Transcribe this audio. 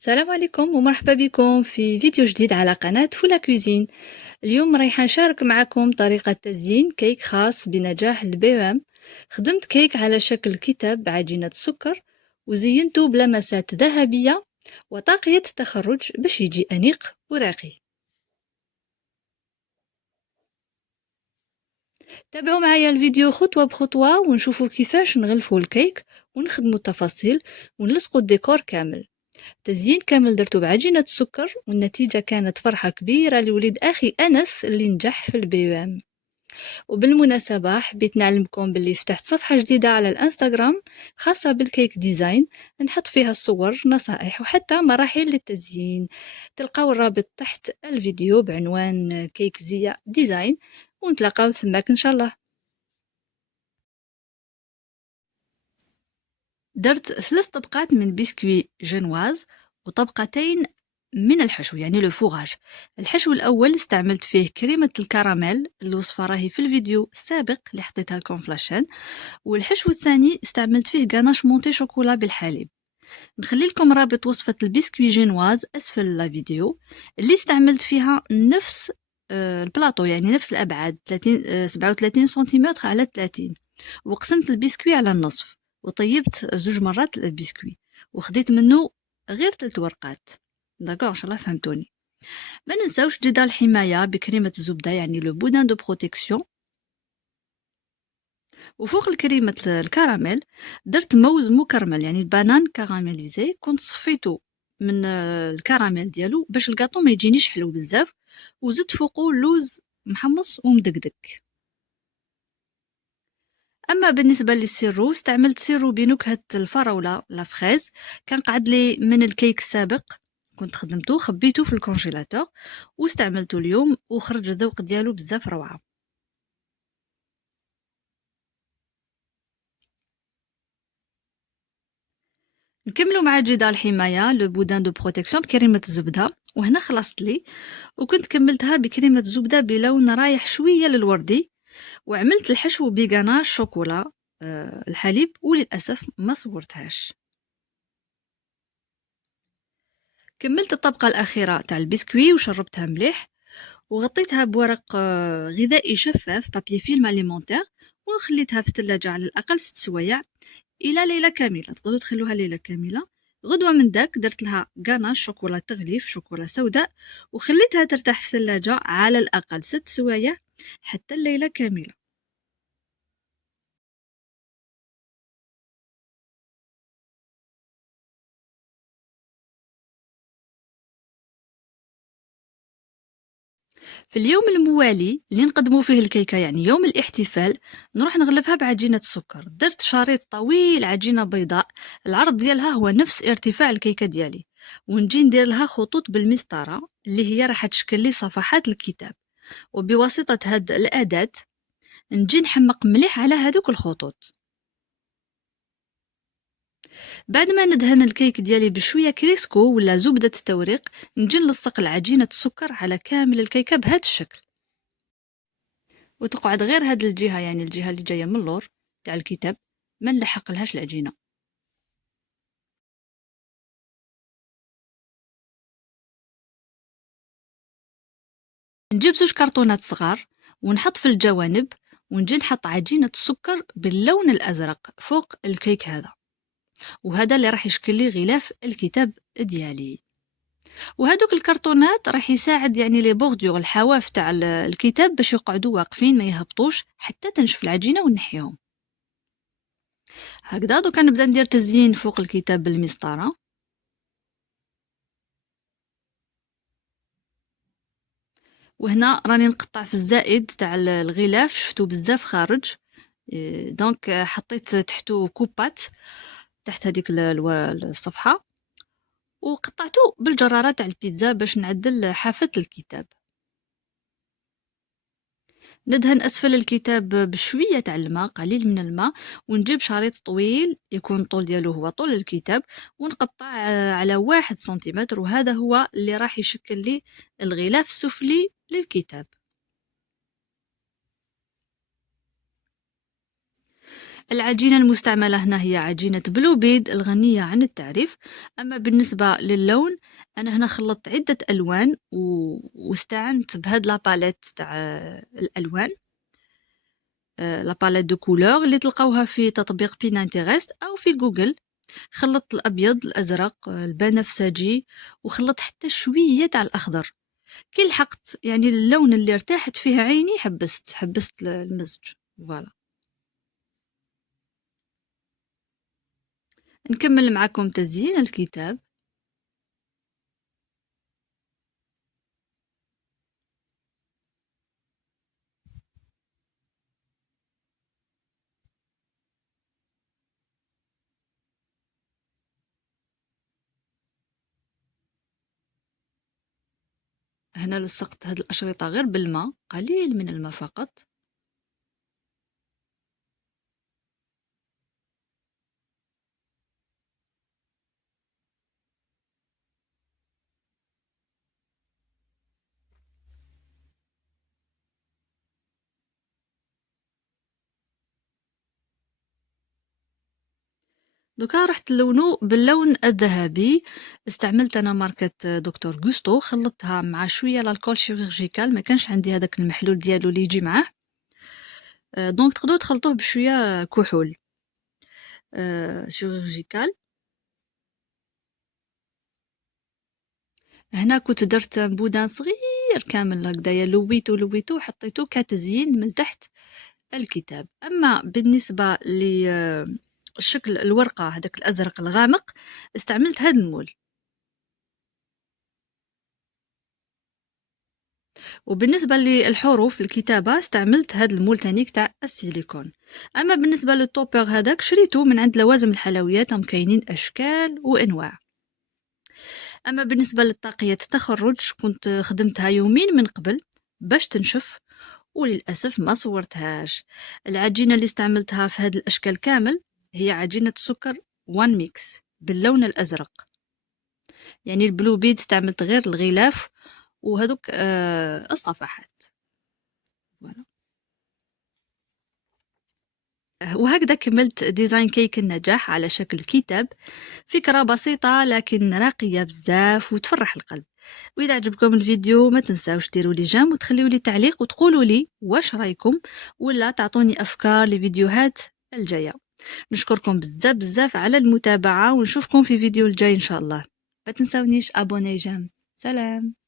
السلام عليكم ومرحبا بكم في فيديو جديد على قناة فولا كوزين. اليوم رايحة نشارك معكم طريقة تزيين كيك خاص بنجاح البي ام. خدمت كيك على شكل كتاب بعجينة سكر وزينته بلمسات ذهبية وطاقية التخرج باش يجي أنيق وراقي. تابعوا معايا الفيديو خطوة بخطوة ونشوفوا كيفاش نغلفوا الكيك ونخدموا التفاصيل ونلصقوا الديكور كامل. تزيين كامل درتو بعجينة السكر والنتيجة كانت فرحة كبيرة لوليد أخي أنس اللي نجح في البي ام. وبالمناسبة حبيت نعلمكم باللي فتحت صفحة جديدة على الانستغرام خاصة بالكيك ديزاين، نحط فيها الصور نصائح وحتى مراحل للتزيين. تلقاو الرابط تحت الفيديو بعنوان كيك زيا ديزاين، ونتلاقاو تماك إن شاء الله. درت 3 طبقات من بسكوي جنواز وطبقتين من الحشو يعني لو فوغاج. الحشو الأول استعملت فيه كريمة الكراميل، الوصفة راهي في الفيديو السابق اللي حطيتها لكم في لاشين. والحشو الثاني استعملت فيه غاناش مونتي شوكولا بالحليب. نخلي لكم رابط وصفة البسكوي جينواز أسفل الفيديو اللي استعملت فيها نفس البلاطو يعني نفس الأبعاد 30 37 سنتيمتر على 30، وقسمت البسكوي على النصف وطيبت 2 مرات البسكوي وخديت منه غير 3 ورقات. داكوغ ان شاء الله فهمتوني. ما ننساوش جدار الحماية بكريمة الزبدة يعني لو بودان دو بروتيكسيون. وفوق الكريمة الكراميل درت موز مكرمل يعني البنان كراميليزي، كنت صفيتو من الكراميل ديالو باش الكاطو ما يجينيش حلو بزاف، وزدت فوقو لوز محمص ومدقدق. اما بالنسبه للسيرو استعملت سيرو بنكهه الفراوله لا فريز، كان قعد لي من الكيك السابق كنت خدمته خبيته في الكونجيلاتور واستعملته اليوم وخرج الذوق ديالو بزاف روعه. نكملوا مع جدار الحمايه لو بودان دو بروتيكسيون بكريمه الزبده، وهنا خلصت لي وكنت كملتها بكريمه زبده بلون رايح شويه للوردي، وعملت الحشو بغناش شوكولا الحليب، وللاسف ما صورتهاش. كملت الطبقه الاخيره تاع البسكوي وشربتها مليح وغطيتها بورق غذائي شفاف بابي فيلم اليمونتير، وخليتها في الثلاجه على الاقل 6 سوايع الى ليله كامله. تقدروا تخلوها ليله كامله. غدوه من داك درت لها غاناش شوكولا تغليف شوكولا سوداء وخليتها ترتاح في الثلاجه على الاقل 6 سوايع حتى الليله كامله. في اليوم الموالي اللي نقدموا فيه الكيكه يعني يوم الاحتفال نروح نغلفها بعجينه السكر. درت شريط طويل عجينه بيضاء العرض ديالها هو نفس ارتفاع الكيكه ديالي، ونجي ندير لها خطوط بالمسطره اللي هي راح تشكل لي صفحات الكتاب، وبواسطه هاد الاداه نجي نحمق مليح على هذوك الخطوط. بعد ما ندهن الكيك ديالي بشويه كريسكو ولا زبده التوريق نجي نلصق العجينه السكر على كامل الكيكه بهذا الشكل، وتقعد غير هاد الجهه يعني الجهه اللي جايه من اللور تاع الكتاب ما نلحق لهاش العجينه. نجيب 2 كرتونات صغار ونحط في الجوانب ونجي نحط عجينه السكر باللون الازرق فوق الكيك هذا، وهذا اللي راح يشكل لي غلاف الكتاب ديالي. وهذوك الكرتونات راح يساعد يعني لي بوردور الحواف تاع الكتاب باش يقعدوا واقفين ما يهبطوش حتى تنشف العجينه ونحيهم. هكذا دوكا نبدا ندير تزيين فوق الكتاب بالمسطره، وهنا راني نقطع في الزائد تاع الغلاف شفتو بزاف خارج، دونك حطيت تحتو كوبات تحت هذيك الصفحه وقطعته بالجراره تاع البيتزا باش نعدل حافه الكتاب. ندهن اسفل الكتاب بشويه تاع الماء قليل من الماء، ونجيب شريط طويل يكون الطول ديالو هو طول الكتاب ونقطع على 1 سنتيمتر، وهذا هو اللي راح يشكل لي الغلاف السفلي للكتاب. العجينة المستعملة هنا هي عجينة بلو بيد الغنية عن التعريف. أما بالنسبة للون، أنا هنا خلطت عدة ألوان واستعنت بهاد لاباليت تاع الألوان، لاباليت دو كولور اللي تلقاوها في تطبيق بينانتيرست أو في جوجل. خلطت الأبيض، الأزرق، البنفسجي، وخلطت حتى شوية تاع الأخضر. كي لحقت يعني اللون اللي ارتاحت فيه عيني حبست المزج. فوالا، نكمل معكم تزيين الكتاب. هنا لصقت هاد الأشرطة غير بالماء، قليل من الماء فقط. دوكا رحت لونو باللون الذهبي. استعملت انا ماركة دكتور غوستو، خلطتها مع شوية لالكول شيرورجيكال، ما كانش عندي هذاك المحلول ديالو اللي يجي معاه. دونك تقدروا تخلطوه بشوية كحول شيرورجيكال. هنا كنت درت بودان صغير كامل هكذايا، لويتو وحطيتو كتزيين من تحت الكتاب. اما بالنسبة للشكل الورقة هذاك الازرق الغامق، استعملت هذا المول. وبالنسبة للحروف الكتابة استعملت هذا المول تانيك تاع السيليكون. اما بالنسبة للتوبر هذاك شريته من عند لوازم الحلويات، هم كاينين اشكال وانواع. اما بالنسبة للطاقية التخرج كنت خدمتها يومين من قبل باش تنشف، وللأسف ما صورتهاش. العجينة اللي استعملتها في هذه الأشكال كامل هي عجينة سكر وان ميكس باللون الأزرق. يعني البلو بيد استعملت غير الغلاف وهذوك الصفحات. فوالا. وهكذا كملت ديزاين كيك النجاح على شكل كتاب. فكرة بسيطة لكن راقية بزاف وتفرح القلب. وإذا عجبكم الفيديو ما تنساوش ديروا لي جيم وتخليوا لي تعليق وتقولوا لي واش رايكم، ولا تعطوني أفكار لفيديوهات الجاية. نشكركم بزاف بزاف على المتابعة، ونشوفكم في فيديو الجاي إن شاء الله. ما تنساونيش أبوني جيم. سلام.